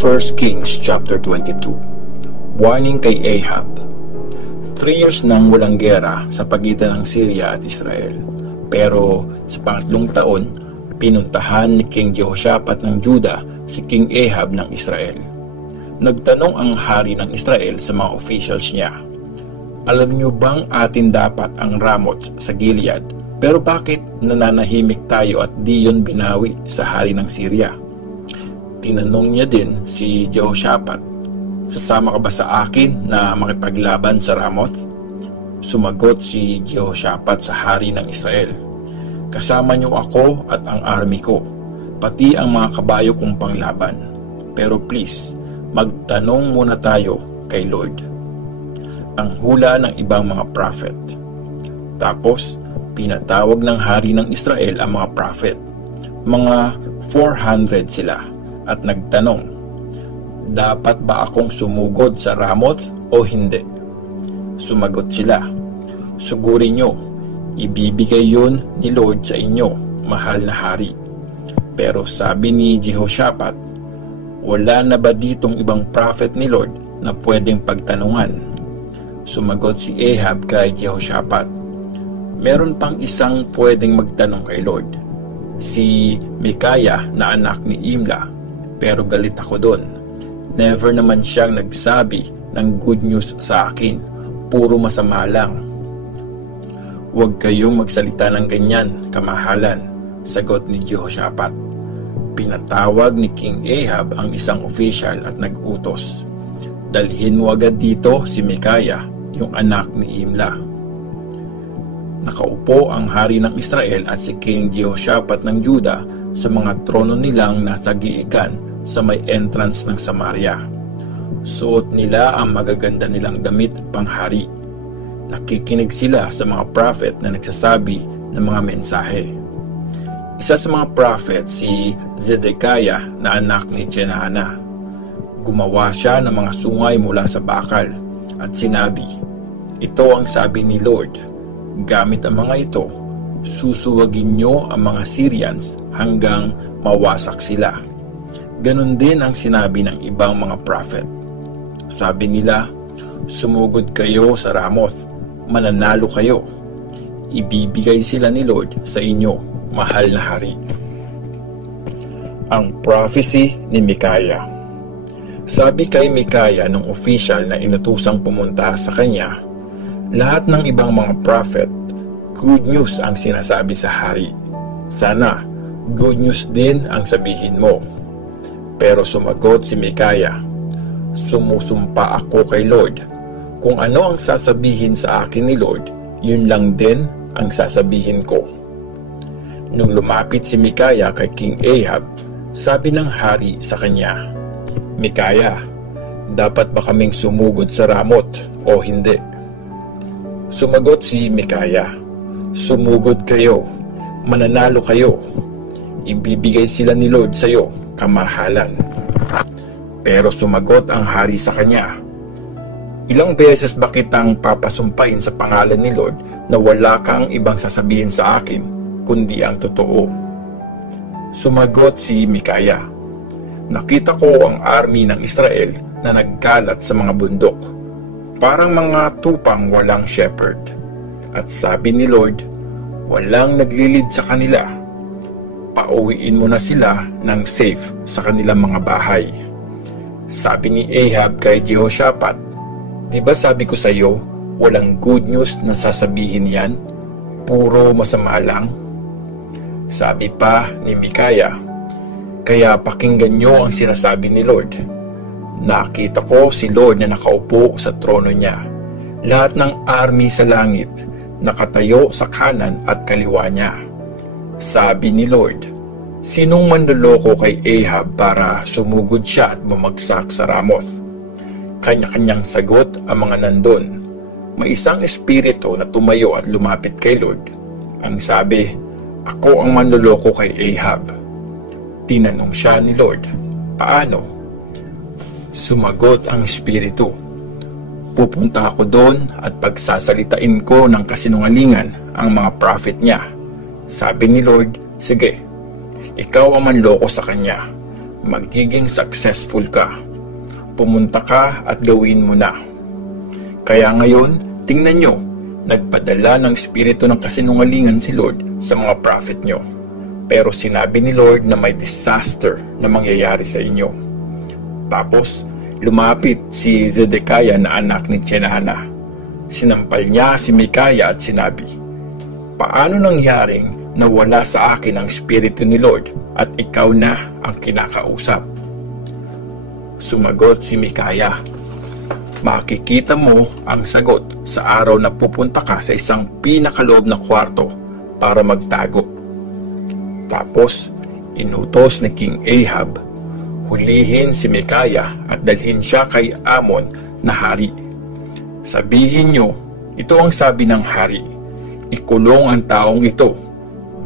1 Kings chapter 22. Warning kay Ahab. 3 years nang walang gera sa pagitan ng Syria at Israel. Pero sa pangatlong taon, pinuntahan ni King Jehoshaphat ng Juda si King Ahab ng Israel. Nagtanong ang hari ng Israel sa mga officials niya, "Alam niyo bang atin dapat ang Ramoth sa Gilead, pero bakit nananahimik tayo at di yun binawi sa hari ng Syria?" Tinanong niya din si Jehoshaphat, "Sasama ka ba sa akin na makipaglaban sa Ramoth?" Sumagot si Jehoshaphat sa hari ng Israel, "Kasama niyo ako at ang army ko, pati ang mga kabayo kong panglaban. Pero please, magtanong muna tayo kay Lord." Ang hula ng ibang mga prophet. Tapos, pinatawag ng hari ng Israel ang mga prophet. Mga 400 sila at nagtanong, "Dapat ba akong sumugod sa Ramoth o hindi?" Sumagot sila, "Sugurin nyo, ibibigay yun ni Lord sa inyo, mahal na hari." Pero sabi ni Jehoshaphat, "Wala na ba ditong ibang prophet ni Lord na pwedeng pagtanungan?" Sumagot si Ahab kay Jehoshaphat, "Meron pang isang pwedeng magtanong kay Lord, si Micaiah na anak ni Imla, pero galit ako doon. Never naman siyang nagsabi ng good news sa akin, puro masama lang." "Huwag kayong magsalita ng ganyan, kamahalan," sagot ni Jehoshaphat. Pinatawag ni King Ahab ang isang official at nag-utos, "Dalhin mo agad dito si Micaiah, yung anak ni Imla." Nakaupo ang hari ng Israel at si King Jehoshaphat ng Juda sa mga trono nilang nasa giikan sa may entrance ng Samaria. Suot nila ang magaganda nilang damit panghari. Nakikinig sila sa mga prophet na nagsasabi ng mga mensahe. Isa sa mga prophet si Zedekiah na anak ni Chenaanah. Gumawa siya ng mga sungay mula sa bakal at sinabi, "Ito ang sabi ni Lord, gamit ang mga ito, susuwagin nyo ang mga Syrians hanggang mawasak sila." Ganon din ang sinabi ng ibang mga prophet. Sabi nila, "Sumugod kayo sa Ramoth, mananalo kayo. Ibibigay sila ni Lord sa inyo, mahal na hari." Ang prophecy ni Micaiah. Sabi kay Micaiah ng official na inutusang pumunta sa kanya, "Lahat ng ibang mga prophet, good news ang sinasabi sa hari. Sana, good news din ang sabihin mo." Pero sumagot si Micaiah, "Sumusumpa ako kay Lord. Kung ano ang sasabihin sa akin ni Lord, yun lang din ang sasabihin ko." Nung lumapit si Micaiah kay King Ahab, sabi ng hari sa kanya, "Micaiah, dapat ba kaming sumugod sa Ramoth o hindi?" Sumagot si Micaiah, "Sumugod kayo, mananalo kayo. Ibibigay sila ni Lord sa iyo, kamahalan." Pero sumagot ang hari sa kanya, "Ilang beses ba kitang papasumpain sa pangalan ni Lord na wala kang ibang sasabihin sa akin kundi ang totoo?" Sumagot si Micaiah, "Nakita ko ang army ng Israel na nagkalat sa mga bundok, parang mga tupang walang shepherd. At sabi ni Lord, walang naglilid sa kanila. Pauwiin mo na sila ng safe sa kanilang mga bahay." Sabi ni Ahab kay Jehoshaphat, "Di ba sabi ko sa iyo, walang good news na sasabihin yan? Puro masama lang." Sabi pa ni Micaiah, "Kaya pakinggan nyo ang sinasabi ni Lord. Nakita ko si Lord na nakaupo sa trono niya. Lahat ng army sa langit nakatayo sa kanan at kaliwa niya. Sabi ni Lord, sinong manloloko kay Ahab para sumugod siya at bumagsak sa Ramoth?" Kanya-kanyang sagot ang mga nandun. May isang espiritu na tumayo at lumapit kay Lord. Ang sabi, "Ako ang manloloko kay Ahab." Tinanong siya ni Lord, "Paano?" Sumagot ang espiritu, "Pupunta ako doon at pagsasalitain ko ng kasinungalingan ang mga prophet niya." Sabi ni Lord, "Sige, ikaw ang manloko sa kanya. magiging successful ka. Pumunta ka at gawin mo na. Kaya ngayon, tingnan nyo, nagpadala ng espiritu ng kasinungalingan si Lord sa mga prophet nyo. Pero sinabi ni Lord na may disaster na mangyayari sa inyo. Tapos, lumapit si Zedekiah na anak ni Chenaanah. Sinampal niya si Micaiah at sinabi, "Paano nangyaring nawala sa akin ang espiritu ni Lord at ikaw na ang kinakausap?" Sumagot si Micaiah, "Makikita mo ang sagot sa araw na pupunta ka sa isang pinakaloob na kwarto para magtago." Tapos, inutos ni King Ahab, hulihin si Micaiah at dalhin siya kay Amon na hari. Sabihin nyo, ito ang sabi ng hari, ikulong ang taong ito,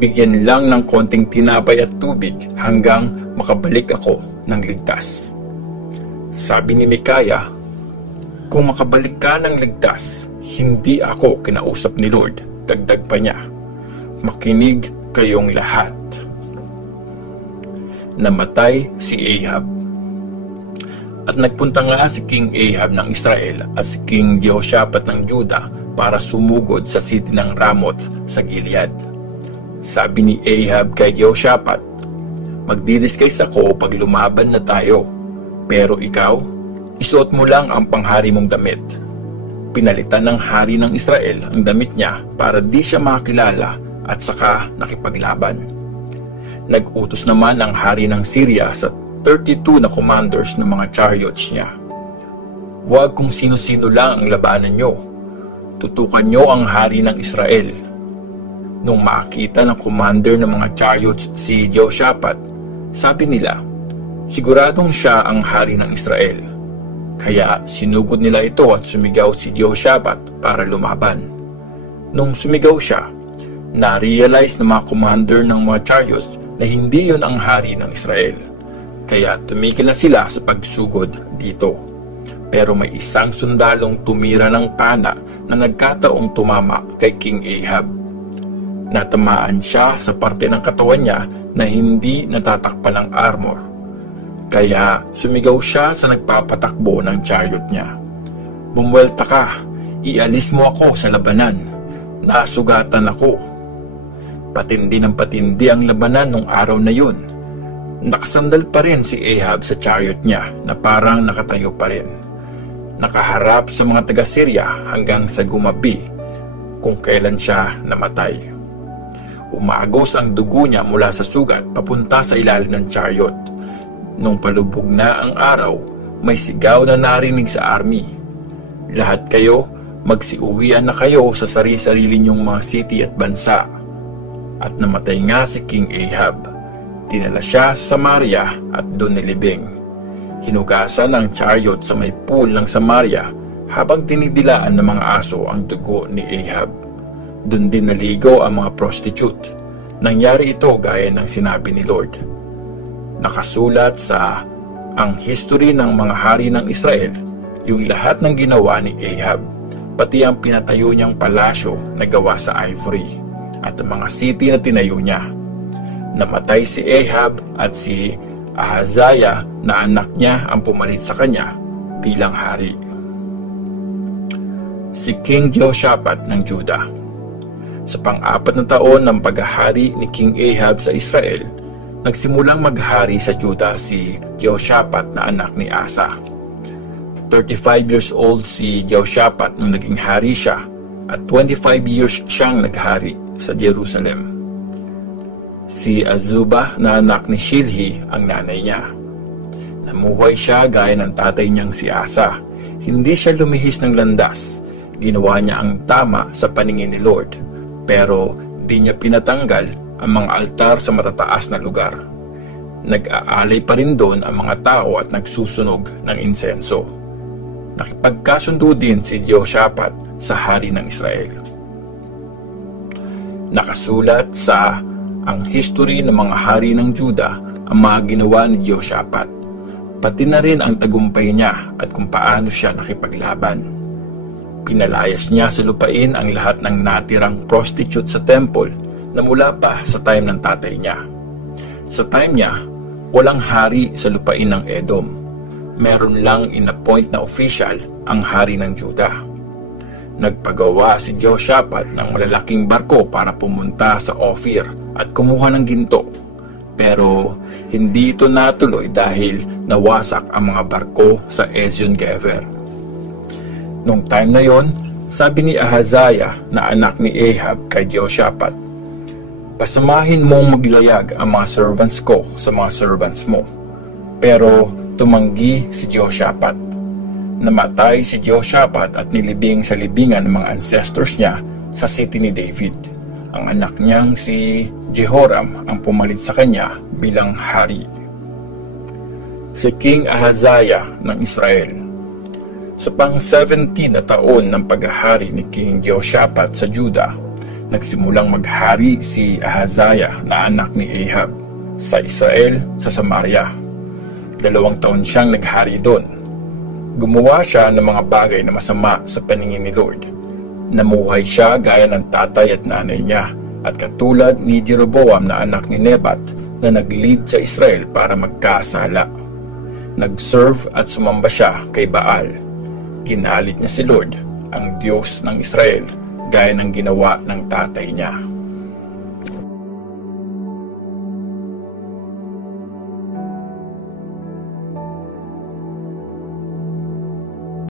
bigyan lang ng konting tinapay at tubig hanggang makabalik ako ng ligtas. Sabi ni Micaiah, kung makabalik ka ng ligtas, hindi ako kinausap ni Lord. Dagdag pa niya, makinig kayong lahat. Namatay si Ahab. At nagpunta nga si King Ahab ng Israel at si King Jehoshaphat ng Juda para sumugod sa city ng Ramoth sa Gilead. Sabi ni Ahab kay Jehoshaphat, magdidisguise ako pag lumaban na tayo, pero ikaw, isuot mo lang ang panghari mong damit. Pinalitan ng hari ng Israel ang damit niya para di siya makilala at saka nakipaglaban. Nag-utos naman ang hari ng Syria sa 32 na commanders ng mga chariots niya. Huwag kung sino-sino lang ang labanan nyo. Tutukan nyo ang hari ng Israel. Nung makita ng commander ng mga chariots si Jehoshaphat, sabi nila, siguradong siya ang hari ng Israel. Kaya sinugod nila ito at sumigaw si Jehoshaphat para lumaban. Nung sumigaw siya, na-realize ng mga commander ng mga chariots na hindi yon ang hari ng Israel. Kaya tumigil na sila sa pagsugod dito. Pero may isang sundalong tumira ng pana na nagkataong tumama kay King Ahab. Natamaan siya sa parte ng katawan niya na hindi natatakpan ng armor. Kaya sumigaw siya sa nagpapatakbo ng chariot niya, "Bumuelta ka, ialis mo ako sa labanan, nasugatan ako." Patindi ng patindi ang labanan nung araw na yun. Nakasandal pa rin si Ahab sa chariot niya na parang nakatayo pa rin. Nakaharap sa mga taga-Syria hanggang sa gumabi kung kailan siya namatay. Umagos ang dugo niya mula sa sugat papunta sa ilalim ng chariot. Nung palubog na ang araw, may sigaw na narinig sa army, "Lahat kayo, magsiuwian na kayo sa sarili-sarili niyong mga city at bansa." At namatay nga si King Ahab. Dinala siya sa Samaria at doon nilibing. Hinugasan ang chariot sa may pool ng Samaria habang tinidilaan ng mga aso ang dugo ni Ahab. Doon din naligo ang mga prostitute. Nangyari ito gaya ng sinabi ni Lord. Nakasulat sa ang history ng mga hari ng Israel, yung lahat ng ginawa ni Ahab, pati ang pinatayo niyang palasyo na gawa sa ivory, at ang mga city na tinayo niya. Namatay si Ahab at si Ahaziah na anak niya ang pumalit sa kanya bilang hari. Si King Jehoshaphat ng Juda. Sa pang-4 na taon ng paghahari ni King Ahab sa Israel, nagsimulang maghari sa Juda si Jehoshaphat na anak ni Asa. 35 years old si Jehoshaphat nung naging hari siya at 25 years siyang naghari sa Jerusalem. Si Azubah na anak ni Shilhi ang nanay niya. Namuhay siya gaya ng tatay niyang si Asa. Hindi siya lumihis ng landas. Ginawa niya ang tama sa paningin ni Lord, pero di niya pinatanggal ang mga altar sa matataas na lugar. Nag-aalay pa rin doon ang mga tao at nagsusunog ng insenso. Nakipagkasundo din si Jehoshaphat sa hari ng Israel. Nakasulat sa ang history ng mga hari ng Juda ang mga ginawa ni Jehoshaphat, pati na rin ang tagumpay niya at kung paano siya nakipaglaban. Pinalayas niya sa lupain ang lahat ng natirang prostitute sa temple na mula pa sa time ng tatay niya. Sa time niya, walang hari sa lupain ng Edom. Meron lang inappoint na official ang hari ng Juda. Nagpagawa si Jehoshaphat ng malalaking barko para pumunta sa Ophir at kumuha ng ginto. Pero hindi ito natuloy dahil nawasak ang mga barko sa Ezion Geber. Nung time na yon, sabi ni Ahaziah na anak ni Ahab kay Jehoshaphat, "Pasamahin mong maglayag ang mga servants ko sa mga servants mo." Pero tumanggi si Jehoshaphat. Namatay si Jehoshaphat at nilibing sa libingan ng mga ancestors niya sa city ni David. Ang anak niyang si Jehoram ang pumalit sa kanya bilang hari. Si King Ahaziah ng Israel. Sa pang-17 na taon ng paghahari ni King Jehoshaphat sa Juda, nagsimulang maghari si Ahaziah na anak ni Ahab sa Israel sa Samaria. 2 taon siyang naghari doon. Gumawa siya ng mga bagay na masama sa paningin ni Lord. Namuhay siya gaya ng tatay at nanay niya, at katulad ni Jeroboam na anak ni Nebat na nag-lead sa Israel para magkasala. Nag-serve at sumamba siya kay Baal. Ginalit niya si Lord, ang Diyos ng Israel, gaya ng ginawa ng tatay niya.